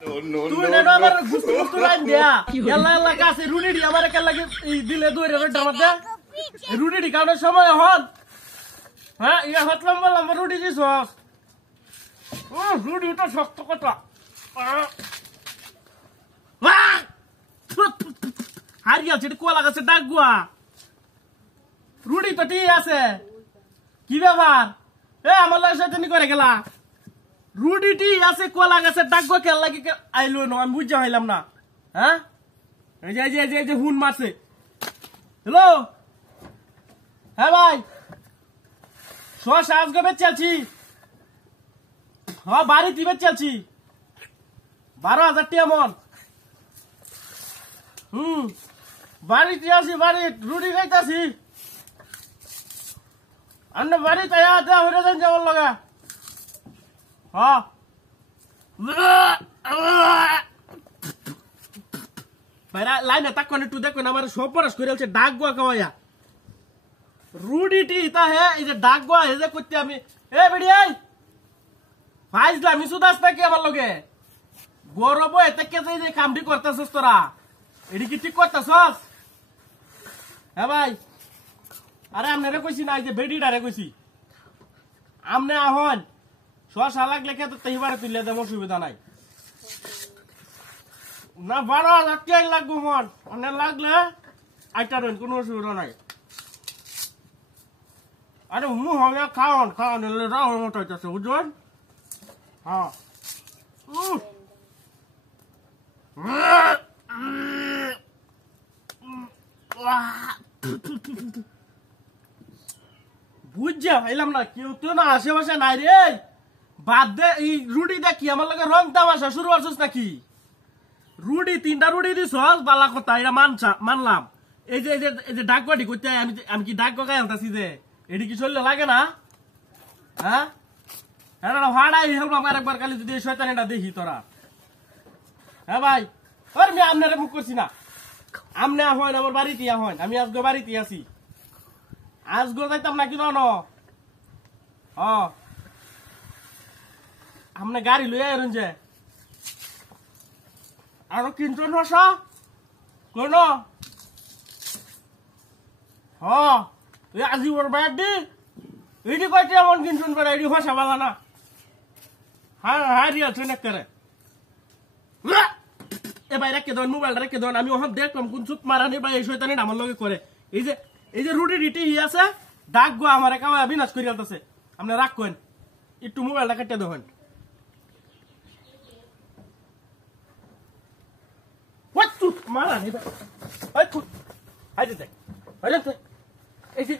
তুই না আমার গুস্তু গুস্তু লাইন দেয়া এল্লা এল্লা কাছে রুডি আমারে কেন লাগে দিলে দইরে রড আমার দে রুডি কাউনের সময় হন হ্যাঁ ইয়া হাত লম্বা লম্বা রুডি দিছস রুডি তো শক্ত কথা হারিয়া যেটা কোলা গাছে ডাকগুয়া রুডি তো ঠিক আছে কি ব্যাপার এ আমার সাথে নি করে গেলা রুডি ঠিক আছে কোলা গাছে ডাকগুয়া কেন লাগি আইলো না আমি বুঝা হইলাম না হ্যাঁ এই যে হুন মারছে হ্যালো হ্যাঁ ভাই শোষ আজকে বেচেছি হ্যাঁ বাড়িতে বেচেছি 12,000 টাকা মন বাড়িতে আছি বাড়ি রুটি খাইতেছি আন্না বাড়িতে আয়া হয়ে যান যাওয়ার লগা হ্যাঁ ভাইরা লাইনে তাক একটু দেখো না আমার সব পরাস করে হচ্ছে ডাক গোয়া খাওয়াইয়া রুডিটি তা হে এই যে ডাক গোয়া হে যে করতে আমি এ বেড়ি আই ফাইজলা আমি সুদাস থাকি আমার লগে গৌরব এতে কে যে কামটি করতেছস তোরা এটি কি ঠিক করতেছস হ্যাঁ ভাই আরে আমনে কইছি না এই যে বেডিটারে কইছি আমনে আহন শশা লাগলে কে তো তেইবারে তুইলে দেব অসুবিধা নাই না 12,000 টাকা লাগবো মন অনে লাগলে আইটা রইন কোনো অসুবিধা নাই আরে মু হবে খাওন রাও মতো হইতাছে বুঝছেন হ্যাঁ বুঝছা হইলাম না কেউ তো না আশেপাশে নাই রে বাদ দে এই রুটি দেখি আমার লগে রং তামাশা শুরু করছিস নাকি রুটি 3টা রুটি দিছস বালা কথা এটা মানলাম এই যে ডাকবাটি করতে আমি কি ডাক গায় আনতাছি যে এটি কি চললে লাগে না হ্যাঁ এটা ভাড়াই হলাম আরেকবার কালি যদি শয়তানিটা দেখি তোরা হ্যাঁ ভাই ওর আমি আপনারে মুখ করছি না আমনে হন আমার বাড়িতে হন আমি আজকে বাড়িতে আছি আজকে যাইতাম না কি ন আমনে গাড়ি লইয়া এরন যে আরো কিনছেন হসা কোন তুই আজি ওর বাইর দি এইটি কয়টি এমন কিনছেন বেড়া এটি হসা বালা না হ্যাঁ রিয়াল ট্রেন করে এ ভাই রেখে দেন মোবাইলটা রেখে দেন আমি ওখান দেখলাম কোন চুপ মারানি ভাই এই শয়তানি আমার লগে করে এই যে রুটি রিটি আছে ডাক গো আমার কামা বিনাশ করি আলতাছে আপনি রাখ কোন একটু মোবাইলটা কেটে দেন what চুপ মারানি ভাই ওই চুপ হাইতে দেখ এই যে